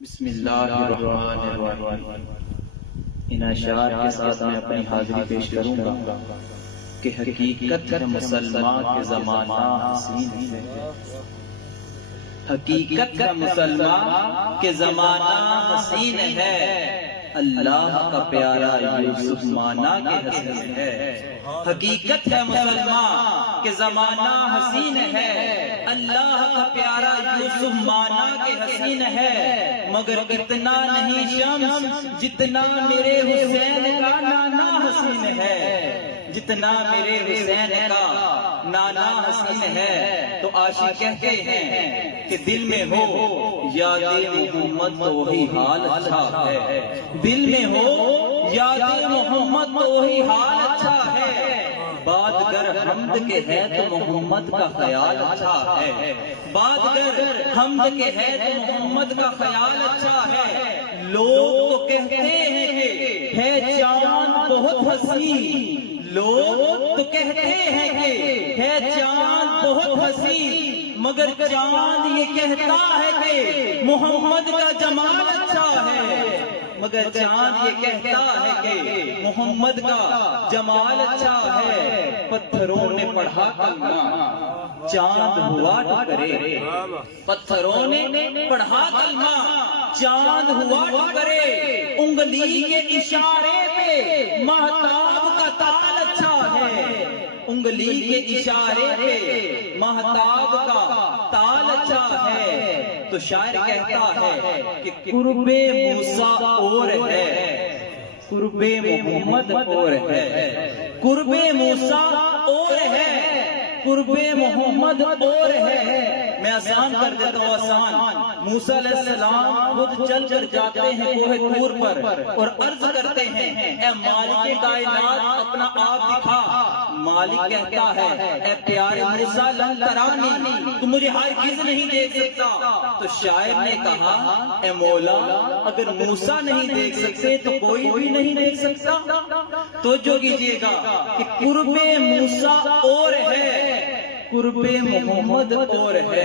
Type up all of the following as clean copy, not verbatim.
بسم اللہ الرحمن الرحیم۔ ان اشعار کے ساتھ میں اپنی حاضری پیش کروں گا کہ حقیقت ہے مسلمان کے زمانہ حسین ہے۔ حقیقت کا مسلمان کے زمانہ حسین ہے، اللہ کا پیارا یوسف مانا کے حسین ہے۔ حقیقت ہے مسلمان کے زمانہ حسین ہے، اللہ کا پیارا یوسف مانا کے حسین ہے، مگر اتنا نہیں شمس جتنا میرے حسین کا نانا حسین ہے، جتنا میرے حسین کا نانا حسین ہے۔ تو عاشق کہتے ہیں کہ دل میں ہو یاد محمد تو وہی حال اچھا ہے، دل میں ہو یاد محمد تو وہی حال اچھا ہے، بات گر حمد کے ہے تو محمد کا خیال اچھا ہے، بات گر حمد کے ہے تو محمد کا خیال اچھا ہے۔ لوگ تو کہتے ہیں کہ ہے چاند بہت حسین، لوگ تو کہتے ہیں کہ ہے چاند بہت حسین، مگر چاند یہ کہتا ہے کہ محمد کا جمال اچھا ہے، مگر چاند یہ کہتا ہے کہ محمد کا جمال اچھا ہے۔ پتھروں نے پڑھا کلمہ چاند ہوا ٹکرے، پتھروں نے پڑھا کلمہ چاند ہوا ٹکرے، انگلی کے اشارے پہ مہتاب کا تال اچھا ہے، انگلی کے اشارے پہ مہتاب کا تال اچھا ہے۔ تو شاعر کہتا ہے کہ قرب موسیٰ اور ہے، قرب محمد اور ہے، قرب موسیٰ اور ہے، قرب محمد اور ہے۔ میں آسان کر دیتا ہوں، آسان۔ موسیٰ علیہ السلام خود چل کر جاتے ہیں کوہ طور پر اور عرض کرتے ہیں اے مالک کائنات اپنا آپ دکھا۔ مالک کہتا ہے اے پیارے موسیٰ لن ترانی، تو مجھے ہرگز نہیں دیکھ سکتا۔ تو شاعر نے کہا اے مولا اگر موسیٰ نہیں دیکھ سکتے تو کوئی بھی نہیں دیکھ سکتا۔ تو جو کیجئے گا کہ قرب موسیٰ اور ہے، قرب محمد اور ہے،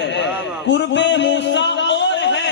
قرب موسیٰ اور ہے،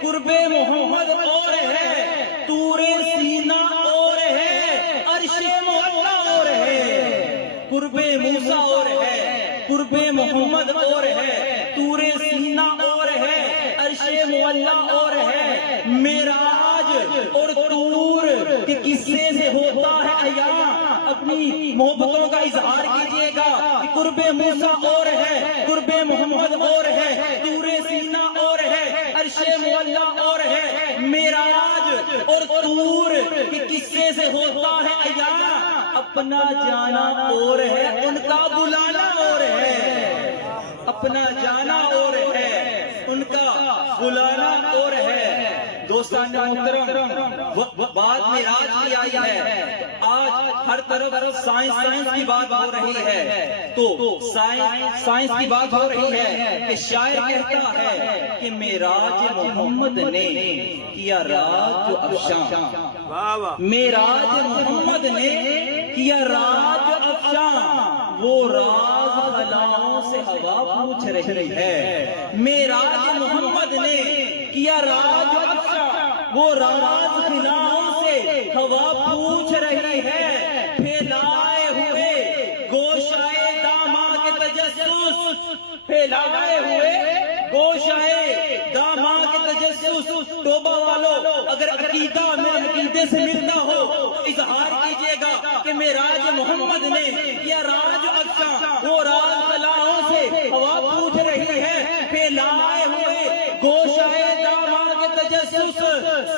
قرب محمد اور ہے، طور سینہ اور ہے، عرش معلا اور ہے۔ قرب موسیٰ اور ہے، قرب محمد اور ہے، طور سینہ اور ہے، عرش معلا اور ہے۔ معراج اور طور کے قصے سے ہوتا ہے عیاں، اپنی محبتوں کا اظہار کیجئے گا کہ قرب موسیٰ اور ہے، قرب محمد اور ہے، طور سینہ اور ہے، عرش معلا اور ہے۔ معراج اور طور کے قصے سے ہوتا ہے عیاں، اپنا جانا اور ہے ان کا بلانا اور ہے، اپنا جانا اور ہے ان کا بلانا اور ہے۔ دوستان محترم، بات معراج کی آئی ہے، آج ہر طرف سائنس کی بات ہو رہی ہے، تو سائنس کی بات ہو رہی ہے کہ شاعر کہتا ہے کہ معراج محمد نے کیا راز جو افشاں، معراج محمد نے کیا راز جو افشاں، وہ راز خلاؤں سے ہوا پوچھ رہی ہے۔ معراج محمد نے کیا راز جو افشاں، وہ راز خلاؤں سے ہوا پوچھ رہی ہے۔ پھیلائے ہوئے گوشائے داماں کے تجسس، پھیلائے ہوئے گوشائے داماں کے تجسس۔ توبہ والو اگر عقیدہ میں عقیدے سے ملتا ہو تو اظہار کیجئے گا کہ معراج محمد نے کیا راز افشاں، وہ راز خلاؤں سے ہوا پوچھ رہی ہے۔ پھیلائے ہوئے گوشائے داماں کے تجسس،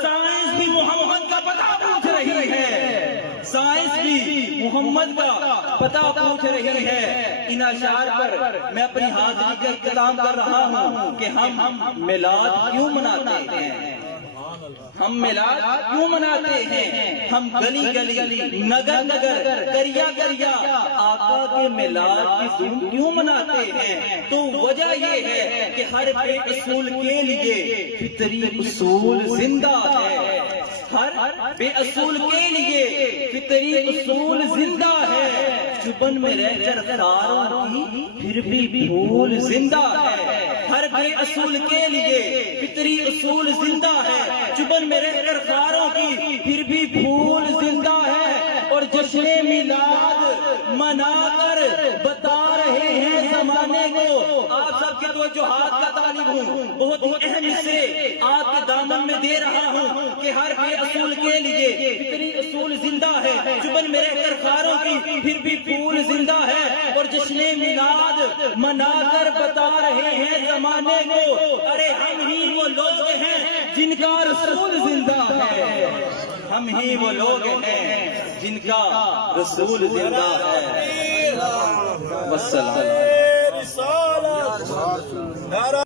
سائنس بھی محمد کا پتہ پوچھ رہی ہے، سائنس بھی محمد کا پتہ پوچھ رہی ہے۔ ان اشعار پر میں اپنی حاضری کا اختتام کر رہا ہوں کہ ہم میلاد کیوں مناتے ہیں، ہم میلاد کیوں مناتے ہیں، ہم گلی گلی نگر نگر دریا دریا آقا کے میلاد کی دھوم کیوں مناتے ہیں؟ تو وجہ یہ ہے کہ ہر بے اصول کے لیے فطری اصول زندہ ہے، ہر بے اصول کے لیے فطری اصول زندہ ہے۔ چبن میں رہ کر خاروں کی پھر بھی پھول زندہ ہے، ہر بے اصول کے لیے فطری اصول زندہ ہے، چبن میں رہ کر خاروں کی پھر بھی پھول زندہ ہے، اور جشن میلاد منا کر بتا رہے ہیں زمانے کو۔ آپ سب کے توجہات کا طالب ہوں، بہت ہی اہم سے آپ کے دامن میں دے رہا ہوں کہ ہر بے اصول کے لیے فطری اصول زندہ ہے، چبن میں رہ کر خاروں کی پھر بھی پھول زندہ ہے، اور جشن میلاد منا کر بتا رہے ہیں زمانے کو، ارے ہم ہی وہ لوگ ہیں جن کا رسول زندہ ہے، ہم ہی وہ لوگ ہیں جن کا رسول زندہ ہے۔ والسلام۔